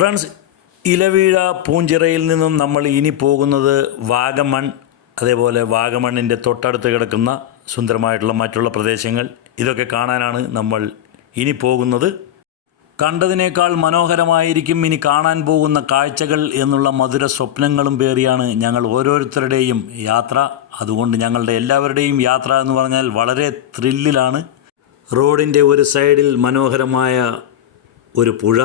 Friends ഇലവീഴ പൂഞ്ചിറയിൽ നിന്നും നമ്മൾ ഇനി പോകുന്നത് വാഗമൺ അതേപോലെ വാഗമണ്ണിന്റെ തൊട്ടടുത്ത് കിടക്കുന്ന സുന്ദരമായിട്ടുള്ള മറ്റുള്ള പ്രദേശങ്ങൾ. ഇതൊക്കെ കാണാനാണ് നമ്മൾ ഇനി പോകുന്നത്. കണ്ടതിനേക്കാൾ മനോഹരമായിരിക്കും ഇനി കാണാൻ പോകുന്ന കാഴ്ചകൾ എന്നുള്ള മധുര സ്വപ്നങ്ങളും പേറിയാണ് ഞങ്ങൾ ഓരോരുത്തരുടെയും യാത്ര. അതുകൊണ്ട് ഞങ്ങളുടെ എല്ലാവരുടെയും യാത്ര എന്ന് പറഞ്ഞാൽ വളരെ ത്രില്ലിലാണ് റോഡിന്റെ ഒരു സൈഡിൽ മനോഹരമായ ഒരു പുഴ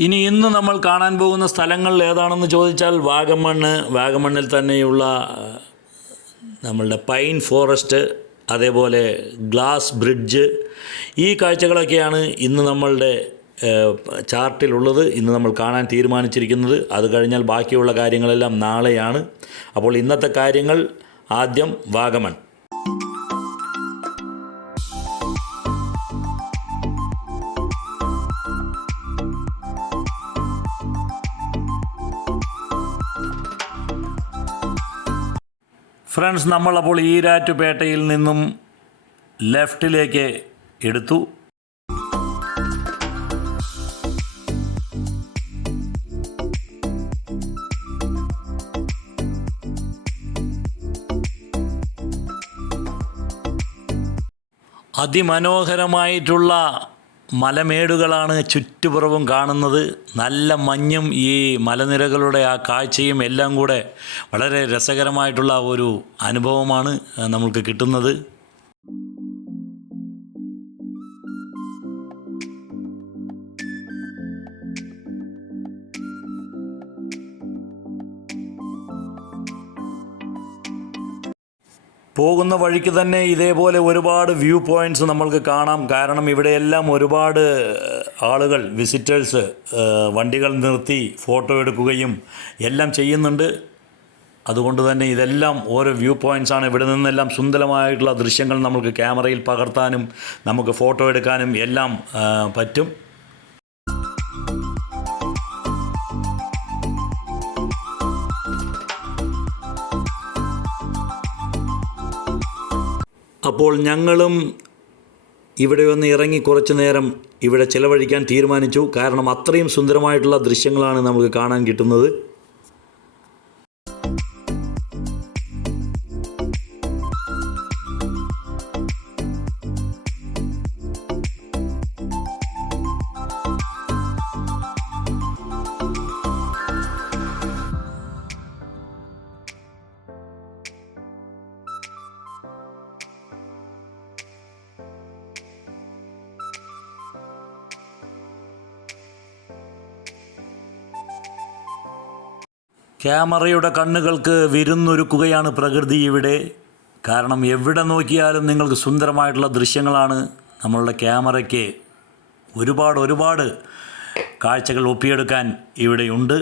ഇനി ഇന്ന് നമ്മൾ കാണാൻ പോകുന്ന സ്ഥലങ്ങൾ ഏതാണെന്ന് ചോദിച്ചാൽ വാഗമണ്ണ് വാഗമണ്ണിൽ തന്നെയുള്ള നമ്മളുടെ പൈൻ ഫോറസ്റ്റ് അതേപോലെ ഗ്ലാസ് ബ്രിഡ്ജ്. ഈ കാഴ്ചകളൊക്കെയാണ് ഇന്ന് നമ്മളുടെ ചാർട്ടിലുള്ളത്. ഇന്ന് നമ്മൾ കാണാൻ തീരുമാനിച്ചിരിക്കുന്നത്. അത് കഴിഞ്ഞാൽ ബാക്കിയുള്ള കാര്യങ്ങളെല്ലാം നാളെയാണ്. അപ്പോൾ ഇന്നത്തെ കാര്യങ്ങൾ ആദ്യം വാഗമൺ. ഫ്രണ്ട്സ് നമ്മളപ്പോൾ ഈരാറ്റുപേട്ടയിൽ നിന്നും ലെഫ്റ്റിലേക്ക് എടുത്തു. അതിമനോഹരമായിട്ടുള്ള മലമേടുകളാണ് ചുറ്റുപുറവും കാണുന്നത്. നല്ല മഞ്ഞും ഈ മലനിരകളുടെ ആ കാഴ്ചയും എല്ലാം കൂടെ വളരെ രസകരമായിട്ടുള്ള ഒരു അനുഭവമാണ് നമ്മൾക്ക് കിട്ടുന്നത്. പോകുന്ന വഴിക്ക് തന്നെ ഇതേപോലെ ഒരുപാട് വ്യൂ പോയിന്റ്സ് നമ്മൾക്ക് കാണാം. കാരണം ഇവിടെയെല്ലാം ഒരുപാട് ആളുകൾ വിസിറ്റേഴ്സ് വണ്ടികൾ നിർത്തി ഫോട്ടോ എടുക്കുകയും എല്ലാം ചെയ്യുന്നുണ്ട്. അതുകൊണ്ട് തന്നെ ഇതെല്ലാം ഓരോ വ്യൂ പോയിന്റ്സാണ് ഇവിടെ നിന്നെല്ലാം സുന്ദരമായിട്ടുള്ള ദൃശ്യങ്ങൾ നമുക്ക് ക്യാമറയിൽ പകർത്താനും നമുക്ക് ഫോട്ടോ എടുക്കാനും എല്ലാം പറ്റും. അപ്പോൾ ഞങ്ങളും ഇവിടെ ഒന്ന് ഇറങ്ങി കുറച്ചു നേരം ഇവിടെ ചിലവഴിക്കാൻ തീരുമാനിച്ചു. കാരണം അത്രയും സുന്ദരമായിട്ടുള്ള ദൃശ്യങ്ങളാണ് നമുക്ക് കാണാൻ കിട്ടുന്നത്. ക്യാമറയുടെ കണ്ണുകൾക്ക് വിരുന്നൊരുക്കുകയാണ് പ്രകൃതി ഇവിടെ. കാരണം എവിടെ നോക്കിയാലും നിങ്ങൾക്ക് സുന്ദരമായിട്ടുള്ള ദൃശ്യങ്ങളാണ് നമ്മളുടെ ക്യാമറയ്ക്ക് ഒരുപാട് ഒരുപാട് കാഴ്ചകൾ ഒപ്പിയെടുക്കാൻ ഇവിടെയുണ്ട്.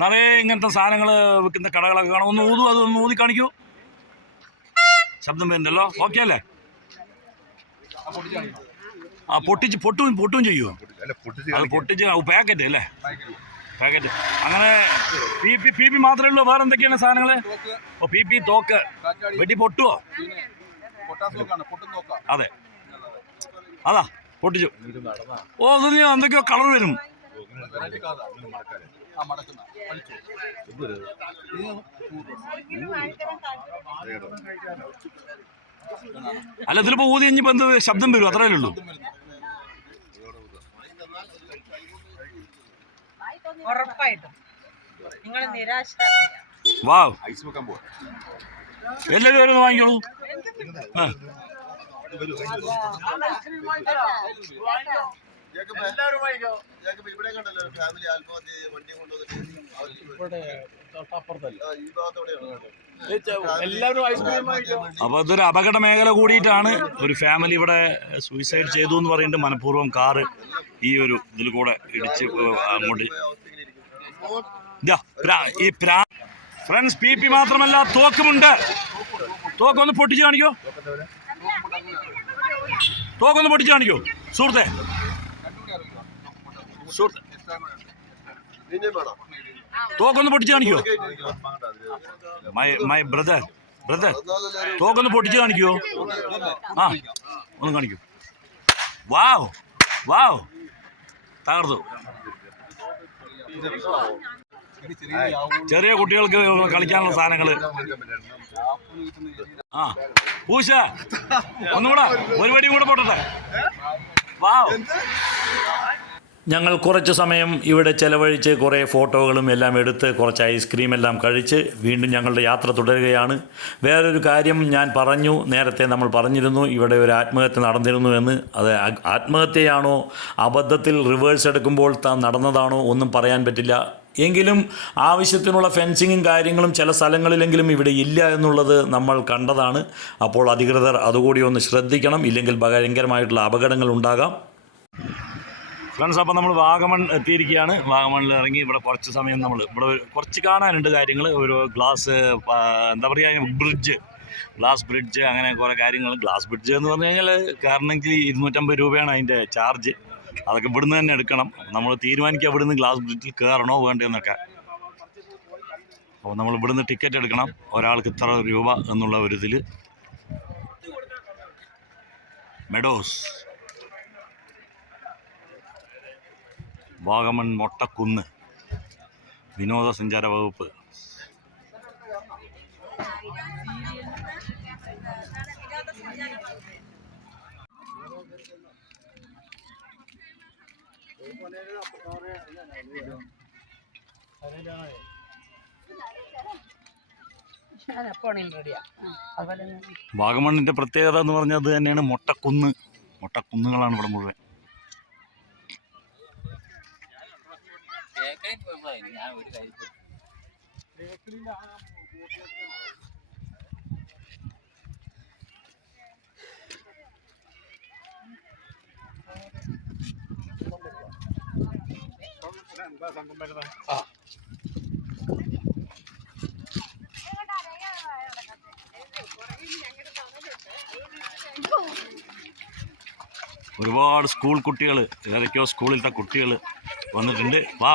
നിറയെ ഇങ്ങനത്തെ സാധനങ്ങൾ വിൽക്കുന്ന കടകളൊക്കെ കാണാം. ഒന്ന് ഊതു അത് ഒന്ന് ഊതി കാണിക്കൂ. ശബ്ദം വരുന്നല്ലോ ഓക്കെ അല്ലേ? ആ പൊട്ടിച്ച് പൊട്ടും പൊട്ടും ചെയ്യുമോ അത് പൊട്ടിച്ച് പാക്കറ്റ് അല്ലേ? പാക്കറ്റ്. അങ്ങനെ പി പി പി പി മാത്രമേ ഉള്ളൂ. വേറെ എന്തൊക്കെയാണ് സാധനങ്ങൾ ഓ പി പി തോക്ക്. വെടി പൊട്ടുവോ? അതെ. അതാ പൊട്ടിച്ചു. ഓ അതിന് എന്തൊക്കെയോ കളർ വരും. അല്ല ഇതിലിപ്പോ ഊതി കഴിഞ്ഞപ്പോ എന്ത് ശബ്ദം വരും? അത്രേ ഉള്ളൂ. ഉറപ്പായിട്ടും. നിങ്ങൾ ഐസ് വെക്കാൻ പോവാ എല്ലാവരും വാങ്ങിക്കോളൂ. ആ. ഇവിടെ കണ്ടല്ലോ ഫാമിലി ആത്മഹത്യ വണ്ടി കൊണ്ടുവന്നിട്ട് അപ്പോൾ ഇതൊരു അപകട മേഖല കൂടിയിട്ടാണ് ഒരു ഫാമിലി ഇവിടെ സൂയിസൈഡ് ചെയ്തു എന്ന് പറയുന്നുണ്ട്. മനഃപൂർവം കാറ് ഈ ഒരു ഇതിൽ കൂടെ ഇടിച്ച് അങ്ങോട്ട് ഈ പ്രാ ഫ്രണ്ട്സ് പി പി മാത്രമല്ല തോക്കുമുണ്ട്. തോക്കൊന്ന് പൊട്ടിച്ച് കാണിക്കോ. തോക്കൊന്ന് പൊട്ടിച്ച് കാണിക്കോ. സുഹൃത്തെ തോക്കൊന്ന് പൊട്ടിച്ച് കാണിക്കോ? മൈ മൈ ബ്രദർ ബ്രദർ തോക്കൊന്ന് പൊട്ടിച്ച് കാണിക്കോ? ആ ഒന്ന് കാണിക്കൂ. വാവ് വാവ് തകർത്തു ചെറിയ കുട്ടികൾക്ക് കളിക്കാനുള്ള സാധനങ്ങൾ ആ പൂശ. ഒന്നുകൂടെ ഒരു വടിയും കൂടെ പൊട്ടട്ടെ. വാവ് ഞങ്ങൾ കുറച്ച് സമയം ഇവിടെ ചെലവഴിച്ച് കുറേ ഫോട്ടോകളും എല്ലാം എടുത്ത് കുറച്ച് ഐസ്ക്രീം എല്ലാം കഴിച്ച് വീണ്ടും ഞങ്ങളുടെ യാത്ര തുടരുകയാണ്. വേറൊരു കാര്യം ഞാൻ പറഞ്ഞു നേരത്തെ നമ്മൾ പറഞ്ഞിരുന്നു ഇവിടെ ഒരു ആത്മഹത്യ നടന്നിരുന്നു എന്ന്. അത് ആത്മഹത്യയാണോ? അബദ്ധത്തിൽ റിവേഴ്സ് എടുക്കുമ്പോൾ താൻ നടന്നതാണോ? ഒന്നും പറയാൻ പറ്റില്ല. എങ്കിലും ആവശ്യത്തിനുള്ള ഫെൻസിങ്ങും കാര്യങ്ങളും ചില സ്ഥലങ്ങളിലെങ്കിലും ഇവിടെ ഇല്ല എന്നുള്ളത് നമ്മൾ കണ്ടതാണ്. അപ്പോൾ അധികൃതർ അതുകൂടി ഒന്ന് ശ്രദ്ധിക്കണം. ഇല്ലെങ്കിൽ ഭയങ്കരമായിട്ടുള്ള അപകടങ്ങൾ ഉണ്ടാകാം. ഫ്രണ്ട്സ് അപ്പോൾ നമ്മൾ വാഗമൺ എത്തിയിരിക്കുകയാണ്. വാഗമണിൽ ഇറങ്ങി ഇവിടെ കുറച്ച് സമയം നമ്മൾ ഇവിടെ കുറച്ച് കാണാനുണ്ട് കാര്യങ്ങൾ ഒരു ഗ്ലാസ് എന്താ പറയുക ബ്രിഡ്ജ് ഗ്ലാസ് ബ്രിഡ്ജ് അങ്ങനെ കുറേ കാര്യങ്ങൾ. ഗ്ലാസ് ബ്രിഡ്ജ് എന്ന് പറഞ്ഞു കഴിഞ്ഞാൽ കാരണമെങ്കിൽ ഇരുന്നൂറ്റമ്പത് രൂപയാണ് അതിന്റെ ചാർജ് അതൊക്കെ ഇവിടുന്ന് തന്നെ എടുക്കണം. നമ്മൾ തീരുമാനിക്കുക ഇവിടുന്ന് ഗ്ലാസ് ബ്രിഡ്ജിൽ കയറണോ വേണ്ടതെന്നൊക്കെ അപ്പോൾ നമ്മൾ ഇവിടുന്ന് ടിക്കറ്റ് എടുക്കണം. ഒരാൾക്ക് ഇത്ര രൂപ എന്നുള്ള ഒരു ഇതിൽ മെഡോസ് വാഗമൺ മൊട്ടക്കുന്ന്. വിനോദസഞ്ചാര വകുപ്പ്. വാഗമണ്ണിന്റെ പ്രത്യേകത എന്ന് പറഞ്ഞാൽ അത് തന്നെയാണ് മൊട്ടക്കുന്ന്. മൊട്ടക്കുന്നുകളാണ് ഇവിടെ മുഴുവൻ. ഞാൻ ഒരു കാര്യം ഒരുപാട് സ്കൂൾ കുട്ടികൾ ഏതൊക്കെയോ സ്കൂളിലത്തെ കുട്ടികൾ വന്നിട്ടുണ്ട്. വാ.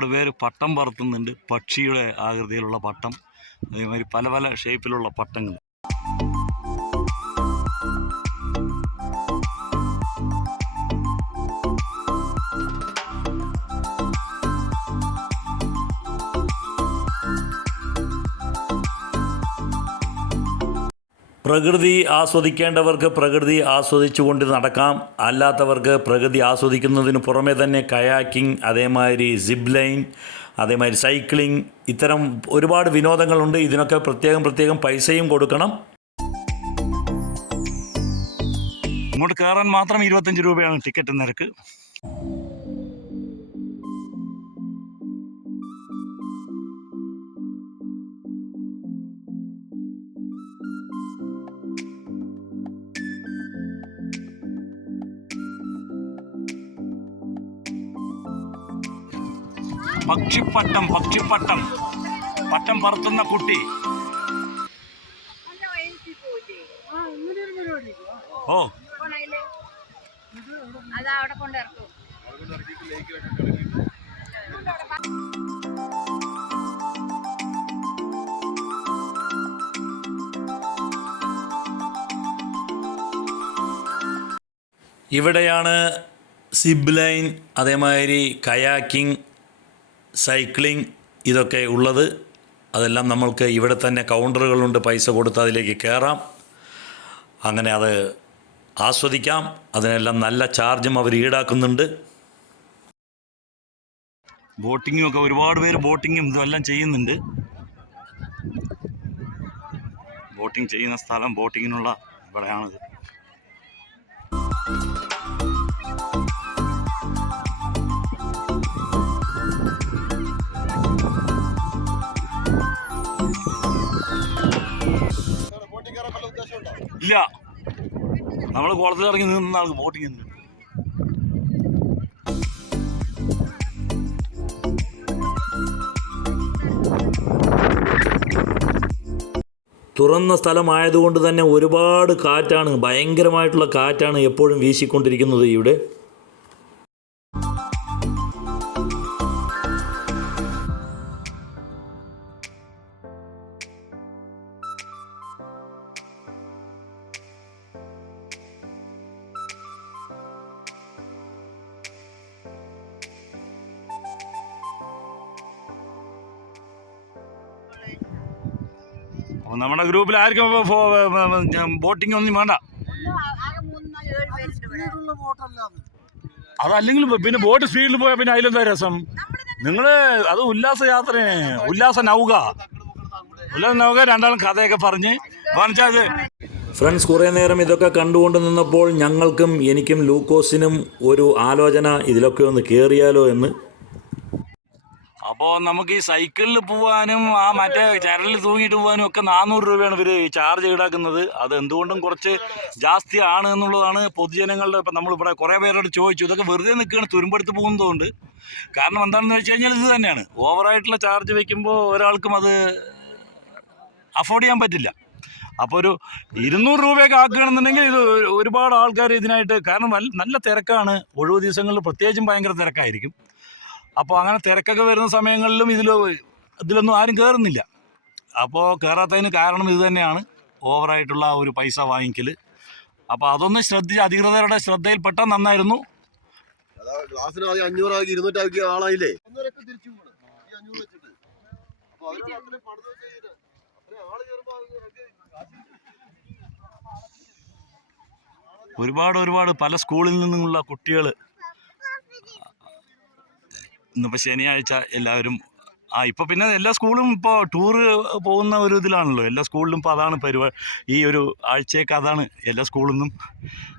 ഒരുപാട് പേര് പട്ടം പറത്തുന്നുണ്ട്. പക്ഷിയുടെ ആകൃതിയിലുള്ള പട്ടം. അതേമാതിരി പല പല ഷേപ്പിലുള്ള പട്ടങ്ങൾ. പ്രകൃതി ആസ്വദിക്കേണ്ടവർക്ക് പ്രകൃതി ആസ്വദിച്ചുകൊണ്ട് നടക്കാം. അല്ലാത്തവർക്ക് പ്രകൃതി ആസ്വദിക്കുന്നതിന് പുറമേ തന്നെ കയാക്കിംഗ് അതേമാതിരി സിബ് ലൈൻ അതേമാതിരി സൈക്ലിംഗ് ഇത്തരം ഒരുപാട് വിനോദങ്ങളുണ്ട്. ഇതിനൊക്കെ പ്രത്യേകം പ്രത്യേകം പൈസയും കൊടുക്കണം. ഇങ്ങോട്ട് കയറാൻ മാത്രം ഇരുപത്തഞ്ച് രൂപയാണ് ടിക്കറ്റ് നിരക്ക്. പക്ഷിപ്പട്ടം പക്ഷിപ്പട്ടം പട്ടം പറത്തുന്ന കുട്ടി. ഓ. അതാ അവിടെ കൊണ്ടിറക്കും ഇവിടെയാണ് സിബ് ലൈൻ അതേമാതിരി കയാക്കിംഗ് സൈക്ലിംഗ് ഇതൊക്കെ ഉള്ളത്. അതെല്ലാം നമ്മൾക്ക് ഇവിടെ തന്നെ കൗണ്ടറുകളുണ്ട്. പൈസ കൊടുത്ത് അതിലേക്ക് കയറാം. അങ്ങനെ അത് ആസ്വദിക്കാം. അതിനെല്ലാം നല്ല ചാർജും അവർ ഈടാക്കുന്നുണ്ട്. ബോട്ടിങ്ങും ഒക്കെ ഒരുപാട് പേര് ബോട്ടിങ്ങും ഇതെല്ലാം ചെയ്യുന്നുണ്ട്. ബോട്ടിംഗ് ചെയ്യുന്ന സ്ഥലം ബോട്ടിങ്ങിനുള്ള ഇവിടെയാണിത്. ഇല്ല. നമ്മൾ കുളത്തിൽ ഇറങ്ങി നിന്നാണ് ബോട്ടിങ് തുറന്ന സ്ഥലമായതുകൊണ്ട് തന്നെ ഒരുപാട് കാറ്റാണ് ഭയങ്കരമായിട്ടുള്ള കാറ്റാണ് എപ്പോഴും വീശിക്കൊണ്ടിരിക്കുന്നത് ഇവിടെ. നമ്മുടെ ഗ്രൂപ്പിൽ ആർക്കും ബോട്ടിംഗ് ഒന്നും വേണ്ട. അതല്ലെങ്കിൽ പിന്നെ ബോട്ട് സ്പീഡിൽ പോയാൽ പിന്നെ അതിലെന്താ രസം? നിങ്ങൾ അത് ഉല്ലാസ യാത്ര ഉല്ലാസ നൗക. ഉല്ലാസ നൗക രണ്ടാളും കഥയൊക്കെ പറഞ്ഞ് പറഞ്ഞാൽ ഫ്രണ്ട്സ് കുറേ നേരം ഇതൊക്കെ കണ്ടുകൊണ്ട് നിന്നപ്പോൾ ഞങ്ങൾക്കും എനിക്കും ലൂക്കോസിനും ഒരു ആലോചന ഇതിലൊക്കെ ഒന്ന് കയറിയാലോ എന്ന് അപ്പോൾ നമുക്ക് ഈ സൈക്കിളിൽ പോവാനും ആ മറ്റേ ചരലിൽ തൂങ്ങിയിട്ട് പോകാനും ഒക്കെ നാനൂറ് രൂപയാണ് ഇവർ ചാർജ് ഈടാക്കുന്നത്. അത് എന്തുകൊണ്ടും കുറച്ച് ജാസ്തി ആണ് എന്നുള്ളതാണ് പൊതുജനങ്ങളുടെ ഇപ്പം നമ്മളിവിടെ കുറേ പേരോട് ചോദിച്ചു. ഇതൊക്കെ വെറുതെ നിൽക്കുകയാണ് തുരുമ്പെടുത്ത് പോകുന്നതുകൊണ്ട്. കാരണം എന്താണെന്ന് വെച്ച് കഴിഞ്ഞാൽ ഇത് തന്നെയാണ്. ഓവറായിട്ടുള്ള ചാർജ് വെക്കുമ്പോൾ ഒരാൾക്കും അത് അഫോർഡ് ചെയ്യാൻ പറ്റില്ല. അപ്പോൾ ഒരു ഇരുന്നൂറ് രൂപയൊക്കെ ആക്കുകയാണെന്നുണ്ടെങ്കിൽ ഇത് ഒരുപാട് ആൾക്കാർ ഇതിനായിട്ട് കാരണം നല്ല തിരക്കാണ്. ഒഴിവ് ദിവസങ്ങളിൽ പ്രത്യേകിച്ചും ഭയങ്കര തിരക്കായിരിക്കും. അപ്പോൾ അങ്ങനെ തിരക്കൊക്കെ വരുന്ന സമയങ്ങളിലും ഇതിൽ ഇതിലൊന്നും ആരും കയറുന്നില്ല അപ്പോൾ കയറാത്തതിന് കാരണം ഇത് തന്നെയാണ്. ഓവറായിട്ടുള്ള ഒരു പൈസ വാങ്ങിക്കൽ അപ്പോൾ അതൊന്ന് ശ്രദ്ധിച്ച് അധികൃതരുടെ ശ്രദ്ധയിൽപ്പെട്ട നന്നായിരുന്നു. അതാ ഗ്ലാസ്സിന് ആദ്യം അഞ്ഞൂറാക്കി ഇരുന്നൂറ്റാക്കിയ ആളായില്ലേ? ഒരുപാട് ഒരുപാട് പല സ്കൂളിൽ നിന്നുള്ള കുട്ടികൾ ഇന്നിപ്പോൾ ശനിയാഴ്ച എല്ലാവരും ആ ഇപ്പോൾ പിന്നെ എല്ലാ സ്കൂളും ഇപ്പോൾ ടൂറ് പോകുന്ന ഒരു ഇതിലാണല്ലോ. എല്ലാ സ്കൂളിലും ഇപ്പോൾ അതാണ് പരിപാടി ഈ ഒരു ആഴ്ചയൊക്കെ അതാണ്. എല്ലാ സ്കൂളിൽ നിന്നും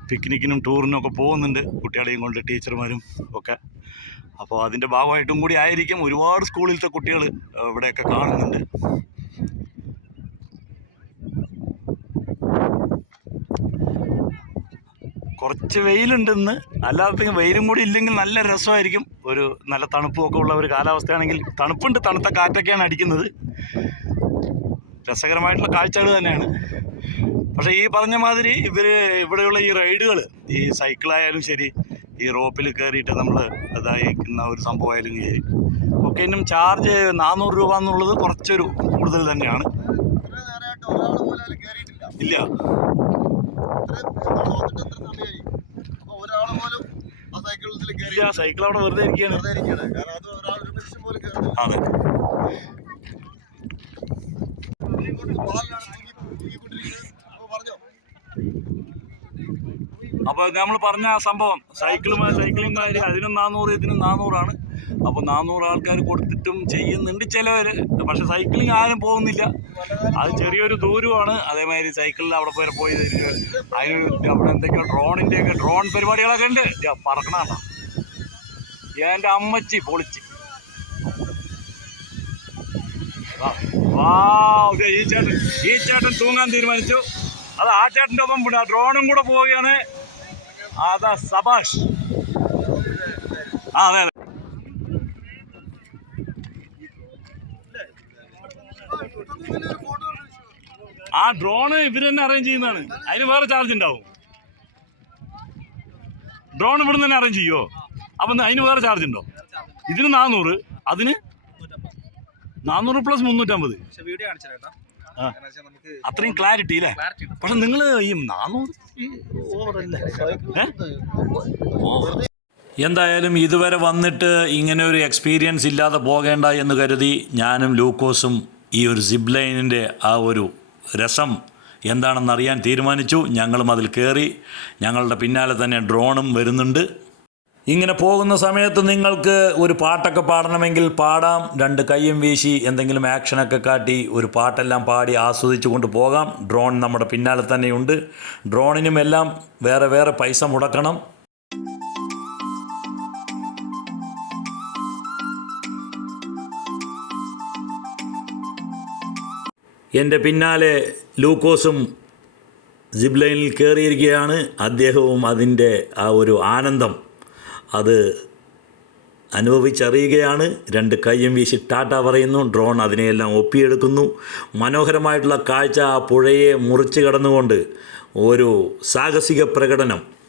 പിക്നിക്കിനും ടൂറിനും ഒക്കെ പോകുന്നുണ്ട്. കുട്ടികളെയും കൊണ്ട് ടീച്ചർമാരും ഒക്കെ. അപ്പോൾ അതിന്റെ ഭാഗമായിട്ടും കൂടി ആയിരിക്കും ഒരുപാട് സ്കൂളിലത്തെ കുട്ടികൾ ഇവിടെയൊക്കെ കാണുന്നുണ്ട്. കുറച്ച് വെയിലുണ്ടെന്ന് അല്ലാതെ വെയിലും കൂടി ഇല്ലെങ്കിൽ നല്ല രസമായിരിക്കും. ഒരു നല്ല തണുപ്പും ഒക്കെ ഉള്ള ഒരു കാലാവസ്ഥയാണെങ്കിൽ തണുപ്പുണ്ട് തണുത്ത കാറ്റൊക്കെയാണ് അടിക്കുന്നത്. രസകരമായിട്ടുള്ള കാഴ്ചകൾ തന്നെയാണ്. പക്ഷേ ഈ പറഞ്ഞ മാതിരി ഇവർ ഇവിടെയുള്ള ഈ റൈഡുകൾ ഈ സൈക്കിളായാലും ശരി ഈ റോപ്പിൽ കയറിയിട്ട് നമ്മൾ ഇതായിരിക്കുന്ന ഒരു സംഭവമായാലും ശരി ഒക്കെ ഇന്നും ചാർജ് നാനൂറ് രൂപ എന്നുള്ളത് കുറച്ചൊരു കൂടുതൽ തന്നെയാണ്. ഇല്ല. ഇത്രയും നമ്മൾ വന്നിട്ട് എത്ര സമയമായി അപ്പൊ ഒരാൾ പോലും ആ സൈക്കിളിൽ കയറി ആ സൈക്കിൾ അവിടെ വെറുതെ ഇരിക്കുകയാണ്. വെറുതെ ഇരിക്കുകയാണ്. കാരണം അത് മനുഷ്യൻ പോലും കയറുന്നില്ല അപ്പോൾ നമ്മൾ പറഞ്ഞ ആ സംഭവം സൈക്കിളുമായി കാര്യം അതിനും നാനൂറ് ഇതിനും നാനൂറാണ്. അപ്പോൾ നാനൂറ് ആൾക്കാർ കൊടുത്തിട്ടും ചെയ്യുന്നുണ്ട് ചിലവർ പക്ഷെ സൈക്കിളിങ് ആരും പോകുന്നില്ല. അത് ചെറിയൊരു ദൂരമാണ്. അതേമാതിരി സൈക്കിളിൽ അവിടെ വരെ പോയി അതിന് അവിടെ എന്തൊക്കെയോ ഡ്രോണിന്റെയൊക്കെ ഡ്രോൺ പരിപാടികളൊക്കെ ഉണ്ട്. ദേ പറക്കണ എന്റെ അമ്മച്ചി പൊളിച്ച്. ഈ ചേട്ടൻ ഈ ചേട്ടൻ തൂങ്ങാൻ തീരുമാനിച്ചു. അത് ആ ചേട്ടന്റെ ഒപ്പം ഡ്രോണും കൂടെ പോവുകയാണ്. അതാ സബാഷ്. ആ അതെ. ആ ഡ്രോണ് ഇവർ തന്നെ അറേഞ്ച് ചെയ്യുന്നതാണ്. അതിന് വേറെ ചാർജ് ഉണ്ടാവും. ഡ്രോൺ ഇവിടുന്ന് തന്നെ അറേഞ്ച് ചെയ്യുമോ അപ്പൊ അതിന് വേറെ ചാർജ് ഉണ്ടോ? ഇതിന് നാനൂറ് അതിന് നാനൂറ് പ്ലസ് മുന്നൂറ്റമ്പത്. അത്രയും ക്ലാരിറ്റി അല്ലേ? പക്ഷെ നിങ്ങൾ ഈ നാനൂറ്? എന്തായാലും ഇതുവരെ വന്നിട്ട് ഇങ്ങനെ ഒരു എക്സ്പീരിയൻസ് ഇല്ലാതെ പോകേണ്ട എന്ന് കരുതി ഞാനും ലൂക്കോസും ഈ ഒരു സിബ് ലൈനിന്റെ ആ ഒരു രസം എന്താണെന്ന് അറിയാൻ തീരുമാനിച്ചു. ഞങ്ങളും അതിൽ കയറി ഞങ്ങളുടെ പിന്നാലെ തന്നെ ഡ്രോണും വരുന്നുണ്ട്. ഇങ്ങനെ പോകുന്ന സമയത്ത് നിങ്ങൾക്ക് ഒരു പാട്ടൊക്കെ പാടണമെങ്കിൽ പാടാം. രണ്ട് കൈയും വീശി എന്തെങ്കിലും ആക്ഷനൊക്കെ കാട്ടി ഒരു പാട്ടെല്ലാം പാടി ആസ്വദിച്ചു കൊണ്ട് പോകാം. ഡ്രോൺ നമ്മുടെ പിന്നാലെ തന്നെയുണ്ട്. ഡ്രോണിനും എല്ലാം വേറെ വേറെ പൈസ മുടക്കണം. എന്റെ പിന്നാലെ ലൂക്കോസും ജിബ്ലൈനിൽ കയറിയിരിക്കുകയാണ് അദ്ദേഹവും അതിന്റെ ആ ഒരു ആനന്ദം അത് അനുഭവിച്ചറിയുകയാണ്. രണ്ട് കയ്യും വീശി ടാറ്റ പറയുന്നു. ഡ്രോൺ അതിനെയെല്ലാം ഒപ്പിയെടുക്കുന്നു. മനോഹരമായിട്ടുള്ള കാഴ്ച ആ പുഴയെ മുറിച്ച് കടന്നുകൊണ്ട് ഒരു സാഹസിക പ്രകടനം.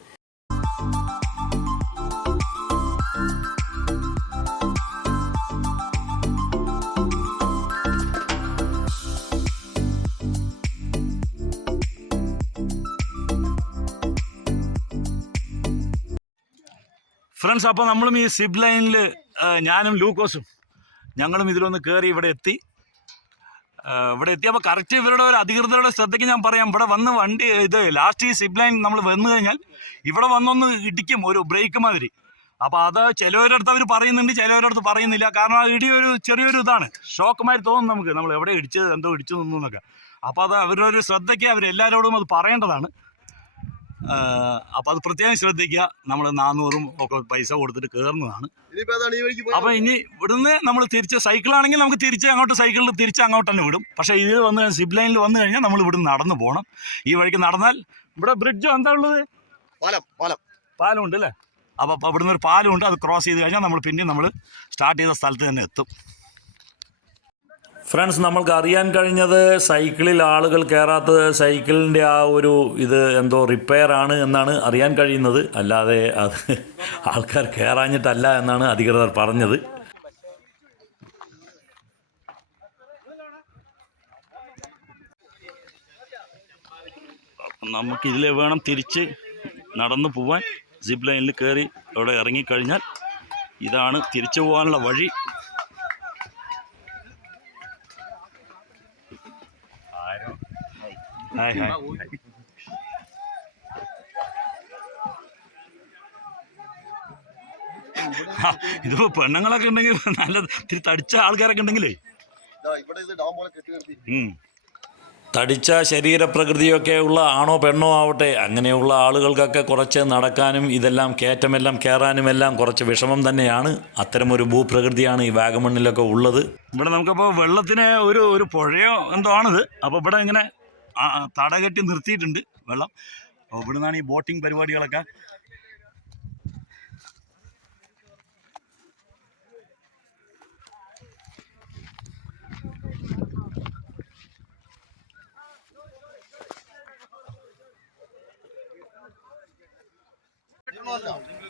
ഫ്രണ്ട്സ് അപ്പോൾ നമ്മളും ഈ സിബ് ലൈനിൽ ഞാനും ലൂക്കോസും ഞങ്ങളും ഇതിലൊന്ന് കയറി ഇവിടെ എത്തി. ഇവിടെ എത്തിയപ്പോൾ കറക്റ്റ് ഇവരുടെ ഒരു അധികൃതരുടെ ശ്രദ്ധയ്ക്ക് ഞാൻ പറയാം. ഇവിടെ വന്ന് വണ്ടി ഇത് ലാസ്റ്റ് ഈ സിബ് ലൈൻ നമ്മൾ വന്നു കഴിഞ്ഞാൽ ഇവിടെ വന്നൊന്ന് ഇടിക്കും ഒരു ബ്രേക്ക് മാതിരി. അപ്പോൾ അത് ചിലവരുടെ അടുത്ത് അവർ പറയുന്നുണ്ട് ചിലവരുടെ അടുത്ത് പറയുന്നില്ല. കാരണം ആ ഇടി ഒരു ചെറിയൊരു ഇതാണ്. ഷോക്ക് മാതിരി തോന്നും നമുക്ക്. നമ്മൾ എവിടെ ഇടിച്ചത് എന്തോ ഇടിച്ചു നിന്നു എന്നൊക്കെ. അപ്പോൾ അത് അവരുടെ ഒരു ശ്രദ്ധയ്ക്ക് അവരെല്ലാവരോടും അത് പറയേണ്ടതാണ്. അപ്പോൾ അത് പ്രത്യേകം ശ്രദ്ധിക്കുക. നമ്മൾ നാനൂറും ഒക്കെ പൈസ കൊടുത്തിട്ട് കയറുന്നതാണ് അപ്പൊ ഇനി ഇവിടുന്ന് നമ്മൾ തിരിച്ച് സൈക്കിളാണെങ്കിൽ നമുക്ക് തിരിച്ച് അങ്ങോട്ട് സൈക്കിളിൽ തിരിച്ച് അങ്ങോട്ട് തന്നെ വിടും. പക്ഷേ ഇതിൽ വന്ന് സിബ് ലൈനിൽ വന്നു കഴിഞ്ഞാൽ നമ്മൾ ഇവിടുന്ന് നടന്നു പോകണം ഈ വഴിക്ക് നടന്നാൽ ഇവിടെ ബ്രിഡ്ജോ എന്താ ഉള്ളത്? പാലം പാലം. പാലമുണ്ട് അല്ലേ? അപ്പോൾ അപ്പോൾ ഇവിടുന്ന് ഒരു പാലം ഉണ്ട് അത് ക്രോസ് ചെയ്ത് കഴിഞ്ഞാൽ നമ്മൾ പിന്നെ നമ്മൾ സ്റ്റാർട്ട് ചെയ്ത സ്ഥലത്ത് തന്നെ എത്തും. ഫ്രണ്ട്സ് നമ്മൾക്ക് അറിയാൻ കഴിഞ്ഞത് സൈക്കിളിൽ ആളുകൾ കയറാത്തത് സൈക്കിളിന്റെ ആ ഒരു ഇത് എന്തോ റിപ്പയർ ആണ് എന്നാണ് അറിയാൻ കഴിയുന്നത്. അല്ലാതെ അത് ആൾക്കാർ കയറാഞ്ഞിട്ടല്ല എന്നാണ് അധികൃതർ പറഞ്ഞത്. നമുക്ക് ഇതിലെ വേണം തിരിച്ച് നടന്നു പോവാൻ. സിപ്പ് ലൈനിൽ കയറി അവിടെ ഇറങ്ങിക്കഴിഞ്ഞാൽ ഇതാണ് തിരിച്ചു പോകാനുള്ള വഴി. ഹായ് ഹായ് ഇതിപ്പോ പെണ്ണുങ്ങളൊക്കെ ഉണ്ടെങ്കിൽ നല്ല ഇത്തിരി തടിച്ച ആൾക്കാരൊക്കെ ഉണ്ടെങ്കിലേ. തടിച്ച ശരീരപ്രകൃതിയൊക്കെ ഉള്ള ആണോ പെണ്ണോ ആവട്ടെ അങ്ങനെയുള്ള ആളുകൾക്കൊക്കെ കുറച്ച് നടക്കാനും ഇതെല്ലാം കയറ്റമെല്ലാം കയറാനും എല്ലാം കുറച്ച് വിഷമം തന്നെയാണ്. അത്തരമൊരു ഭൂപ്രകൃതിയാണ് ഈ വാഗമണ്ണിലൊക്കെ ഉള്ളത്. ഇവിടെ നമുക്കപ്പോൾ വെള്ളത്തിന് ഒരു ഒരു പുഴയോ എന്തോ ആണിത്. അപ്പോൾ ഇവിടെ ഇങ്ങനെ ആ, ആ, തട കെട്ടി നിർത്തിയിട്ടുണ്ട് വെള്ളം. അപ്പോൾ ഇവിടെ ഈ ബോട്ടിംഗ് പരിപാടികളൊക്കെ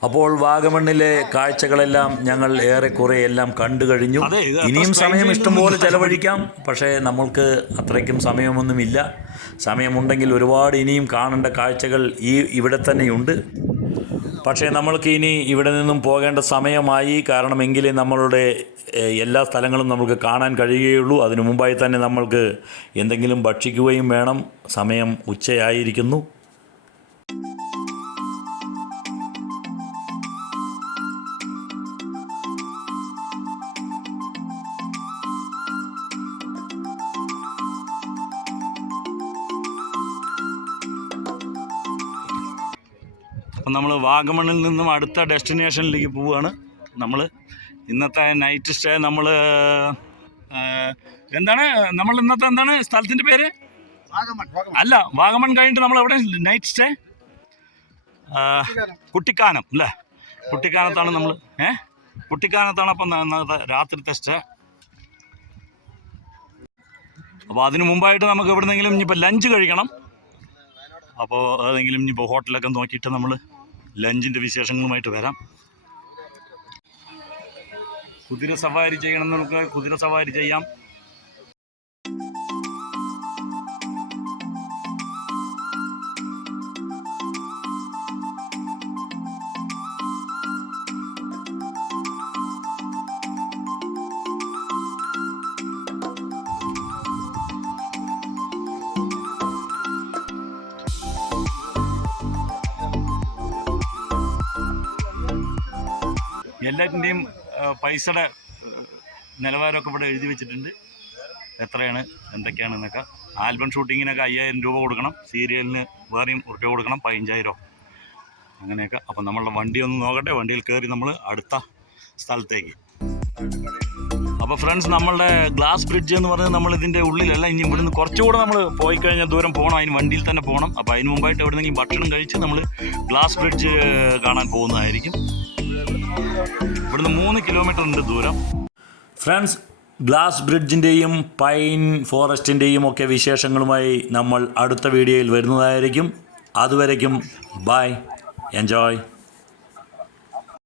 അപ്പോൾ വാഗമണ്ണിലെ കാഴ്ചകളെല്ലാം ഞങ്ങൾ ഏറെക്കുറെ എല്ലാം കണ്ടു കഴിഞ്ഞു. ഇനിയും സമയം ഇഷ്ടംപോലെ ചെലവഴിക്കാം. പക്ഷേ നമ്മൾക്ക് അത്രയ്ക്കും സമയമൊന്നുമില്ല. സമയമുണ്ടെങ്കിൽ ഒരുപാട് ഇനിയും കാണേണ്ട കാഴ്ചകൾ ഈ ഇവിടെ തന്നെയുണ്ട്. പക്ഷേ നമ്മൾക്ക് ഇനി ഇവിടെ നിന്നും പോകേണ്ട സമയമായി. കാരണം എങ്കിലേ നമ്മളുടെ എല്ലാ സ്ഥലങ്ങളും നമുക്ക് കാണാൻ കഴിയുകയുള്ളൂ. അതിനു മുമ്പായി തന്നെ നമ്മൾക്ക് എന്തെങ്കിലും ഭക്ഷിക്കുകയും വേണം. സമയം ഉച്ചയായിരിക്കുന്നു. അപ്പം നമ്മൾ വാഗമണ്ണിൽ നിന്നും അടുത്ത ഡെസ്റ്റിനേഷനിലേക്ക് പോവുകയാണ് നമ്മൾ ഇന്നത്തെ നൈറ്റ് സ്റ്റേ നമ്മൾ എന്താണ്? നമ്മൾ ഇന്നത്തെ എന്താണ് സ്ഥലത്തിന്റെ പേര്? അല്ല വാഗമൺ കഴിഞ്ഞിട്ട് നമ്മൾ എവിടെ? നൈറ്റ് സ്റ്റേ കുട്ടിക്കാനം അല്ലേ? കുട്ടിക്കാനത്താണ് നമ്മൾ ഏ? കുട്ടിക്കാനത്താണ് അപ്പം ഇന്നത്തെ രാത്രിത്തെ സ്റ്റേ അപ്പോൾ അതിന് മുമ്പായിട്ട് നമുക്ക് എവിടെന്നെങ്കിലും ഇനിയിപ്പോൾ ലഞ്ച് കഴിക്കണം. അപ്പോൾ ഏതെങ്കിലും ഇനിയിപ്പോൾ ഹോട്ടലൊക്കെ നോക്കിയിട്ട് നമ്മൾ ലഞ്ചിന്റെ വിശേഷങ്ങളുമായിട്ട് വരാം. കുതിര സവാരി ചെയ്യണം നമുക്ക് കുതിര സവാരി ചെയ്യാം. എല്ലാറ്റിന്റെയും പൈസയുടെ നിലവാരമൊക്കെ ഇവിടെ എഴുതി വെച്ചിട്ടുണ്ട്. എത്രയാണ് എന്തൊക്കെയാണ് എന്തൊക്കെയാണെന്നൊക്കെ. ആൽബം ഷൂട്ടിങ്ങിനൊക്കെ അയ്യായിരം രൂപ കൊടുക്കണം. സീരിയലിന് വേറെയും ഉറുപ്പ്യ കൊടുക്കണം പതിനഞ്ചായിരം. അങ്ങനെയൊക്കെ. അപ്പം നമ്മളുടെ വണ്ടി ഒന്ന് നോക്കട്ടെ. വണ്ടിയിൽ കയറി നമ്മൾ അടുത്ത സ്ഥലത്തേക്ക്. അപ്പോൾ ഫ്രണ്ട്സ് നമ്മളുടെ ഗ്ലാസ് ബ്രിഡ്ജ് എന്ന് പറഞ്ഞാൽ നമ്മൾ ഇതിന്റെ ഉള്ളിലല്ല. ഇനി ഇവിടുന്ന് കുറച്ചുകൂടെ നമ്മൾ പോയി കഴിഞ്ഞാൽ ദൂരം പോകണം അതിന് വണ്ടിയിൽ തന്നെ പോകണം അപ്പോൾ അതിന് മുമ്പായിട്ട് എവിടെന്നെങ്കിലും ഭക്ഷണം കഴിച്ച് നമ്മൾ ഗ്ലാസ് ബ്രിഡ്ജ് കാണാൻ പോകുന്നതായിരിക്കും. ഇവിടുന്ന് മൂന്ന് കിലോമീറ്റർ ഉണ്ട് ദൂരം. ഫ്രണ്ട്സ് ഗ്ലാസ് ബ്രിഡ്ജിന്റെയും പൈൻ ഫോറസ്റ്റിന്റെയും ഒക്കെ വിശേഷങ്ങളുമായി നമ്മൾ അടുത്ത വീഡിയോയിൽ വരുന്നതായിരിക്കും. അതുവരയ്ക്കും ബായ് എൻജോയ്